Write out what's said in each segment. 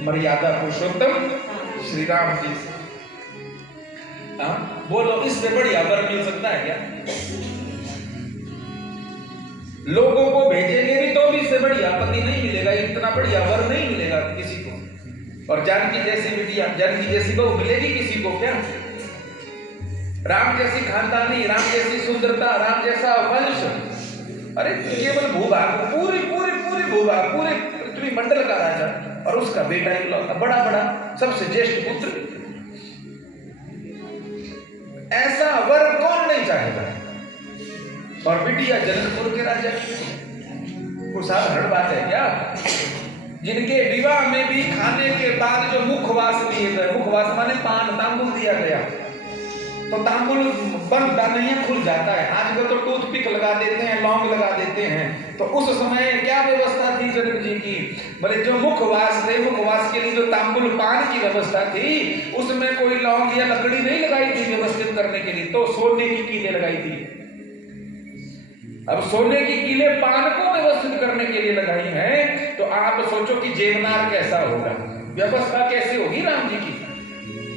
मर्यादा पुरुषोत्तम श्री राम जी से। बोलो इससे बढ़िया वर मिल सकता है क्या? लोगों को भेजेंगे भी तो भी इससे बढ़िया पति नहीं मिलेगा, इतना बढ़िया वर नहीं मिलेगा किसी को। और जानकी जैसी बिटिया, जानकी जैसी बहू मिलेगी किसी को क्या? राम जैसी खानदानी, राम जैसी सुंदरता, राम जैसा वंश, अरे केवल भूभाग, पूरी पूरी पूरी भूभाग, पूरे पृथ्वी मंडल का राजा और उसका बेटा इकलौता, बड़ा बड़ा सबसे ज्येष्ठ पुत्र। ऐसा वर कौन नहीं चाहेगा? और बिटिया जनकपुर के राजा की, वो साधारण बात है क्या? जिनके विवाह में भी खाने के बाद जो मुखवास दिए गए, मुखवास माने पान तांबुल दिया गया, तो तांबुल बनता नहीं है, खुल जाता है। आजकल तो टूथपिक लगा देते हैं, लौंग लगा देते हैं। तो उस समय क्या व्यवस्था थी जनक जी की? बोले जो मुखवास थे, मुखवास के लिए जो तांबुल पान की व्यवस्था थी, उसमें कोई लौंग या लकड़ी नहीं लगाई थी व्यवस्थित करने के लिए, तो सोने की कीलें लगाई थी। अब सोने की कीलें पान को व्यवस्थित करने के लिए लगाई हैं, तो आप सोचो कि जेवनार कैसा होगा, व्यवस्था कैसे होगी राम जी की?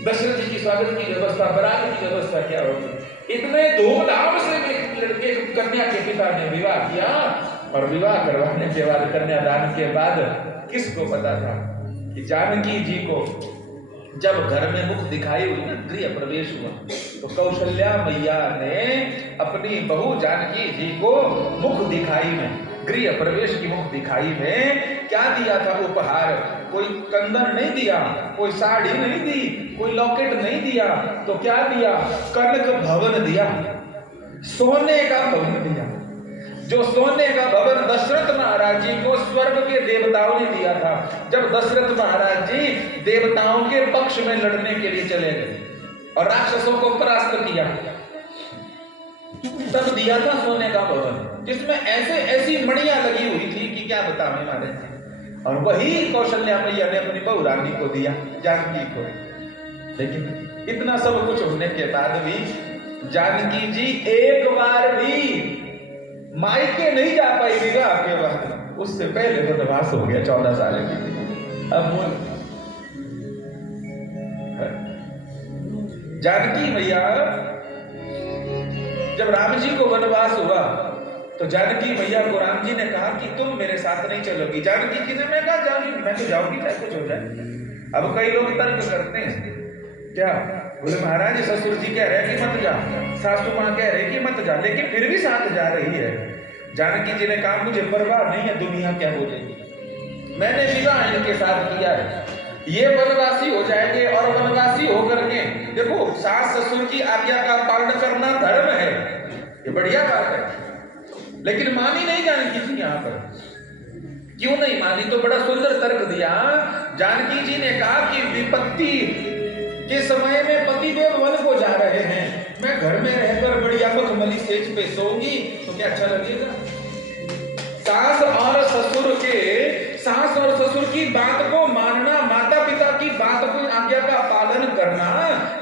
दशरथ जी की स्वागत की व्यवस्था, बरात की व्यवस्था क्या होगी? इतने धूमधाम से एक लड़के कन्या के पिता ने विवाह किया, और विवाह करवाने के बाद, कन्यादान के बाद किसको पता था कि जानकी जी को जब घर में मुख दिखाई हुई ना, गृह प्रवेश हुआ, तो कौशल्या मैया ने अपनी बहू जानकी जी को मुख दिखाई में, गृह प्रवेश की मुख दिखाई में क्या दिया था उपहार? कोई कंगन नहीं दिया, कोई साड़ी नहीं दी, कोई लॉकेट नहीं दिया, तो क्या दिया? कनक भवन दिया, सोने का भवन दिया। जो सोने का भवन दशरथ महाराज जी को स्वर्ग के देवताओं ने दिया था, जब दशरथ महाराज जी देवताओं के पक्ष में लड़ने के लिए चले गए और राक्षसों को परास्त किया, तब दिया था सोने का भवन, जिसमें ऐसे ऐसी मणियां लगी हुई थी कि क्या बताएं महाराज। और वही कौशल्या मैया ने अपनी बहू रानी को दिया, जानकी को। लेकिन इतना सब कुछ होने के बाद भी जानकी जी एक बार भी मायके नहीं जा पाई विवाह के बाद। उससे पहले वनवास हो गया 14 साल की। अब जानकी मैया जब राम जी को वनवास हुआ, तो जानकी मैया को राम जी ने कहा कि तुम मेरे साथ नहीं चलोगी। जानकी जी ने मैं कहा जाऊंगी, मैं तो जाऊंगी चाहे कुछ हो जाए। अब कई लोग तर्क करते हैं क्या? बोले महाराज ससुर जी कह रहे हैं कि मत जा, सासू मां कह रही कि मत जा, लेकिन फिर भी साथ जा रही है। जानकी जी ने कहा मुझे परवाह नहीं है दुनिया क्या बोलेगी, मैंने विवाह इनके साथ किया है, ये वनवासी हो जाएंगे और वनवासी होकर के देखो सास ससुर की आज्ञा का पालन करना धर्म है, ये बढ़िया बात है। लेकिन मानी नहीं जानकी जी यहाँ पर। क्यों नहीं मानी? तो बड़ा सुंदर तर्क दिया। जानकी जी ने कहा कि विपत्ति के समय में पतिदेव वन को जा रहे हैं, मैं घर में रहकर बढ़िया मखमली सेज पे सोऊंगी तो क्या अच्छा लगेगा? सास और ससुर की बात को मानना, माता पिता की बात को, आज्ञा का पालन करना,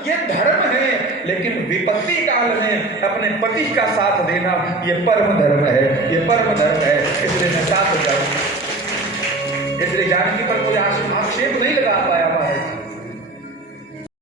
ये धर्म है। लेकिन विपत्ति काल में अपने पति का साथ देना ये परम धर्म है, ये परम धर्म है, इसलिए मैं साथ जाऊं। इसलिए जानकी पर कोई आक्षेप नहीं लगा पाया महाराज।